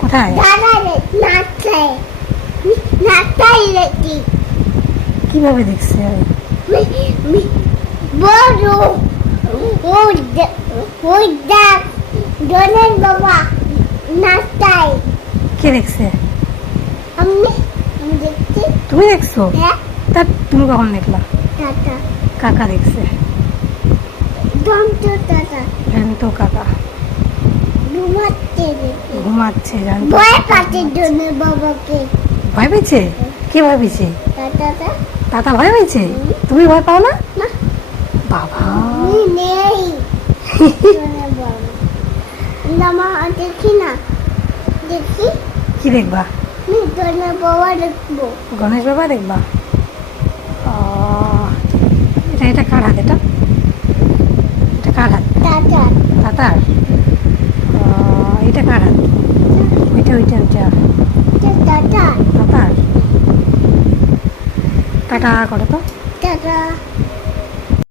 কোথায়? কিভাবে দেখছে? বাবা নাচটাই কে দেখছে? আমি দেখছি। তুমি দেখছো? হ্যাঁ, তা তুমি কখন দেখলা? টাটা কাকা দেখছে। দমটো টাটা জানতো কাকা ঘুমাচ্ছে দেখি। ঘুমাচ্ছে, জানতো ভয় কাকা পাচ্ছে ঘুমাচ্ছে। জন্য বাবাকে। ভয় পেয়েছে? কে ভয় পেয়েছে? টাটা দাদা ভয় পেয়েছে? তুমি ভয় পাও না? না। বাবা আমি নেই জন্য বাবা নামা দেখি না দেখি কি দেখবা? আমি জন্য বাবা দেখবো। গণেশ বাবা দেখবা? এটা এটা কার হাত? এটা এটা কার হাত? টাটা দাদার? এটা কার হাত? ওইটা ওইটা ওইটা টাটা দাদার। টাটা করো তো। টাটা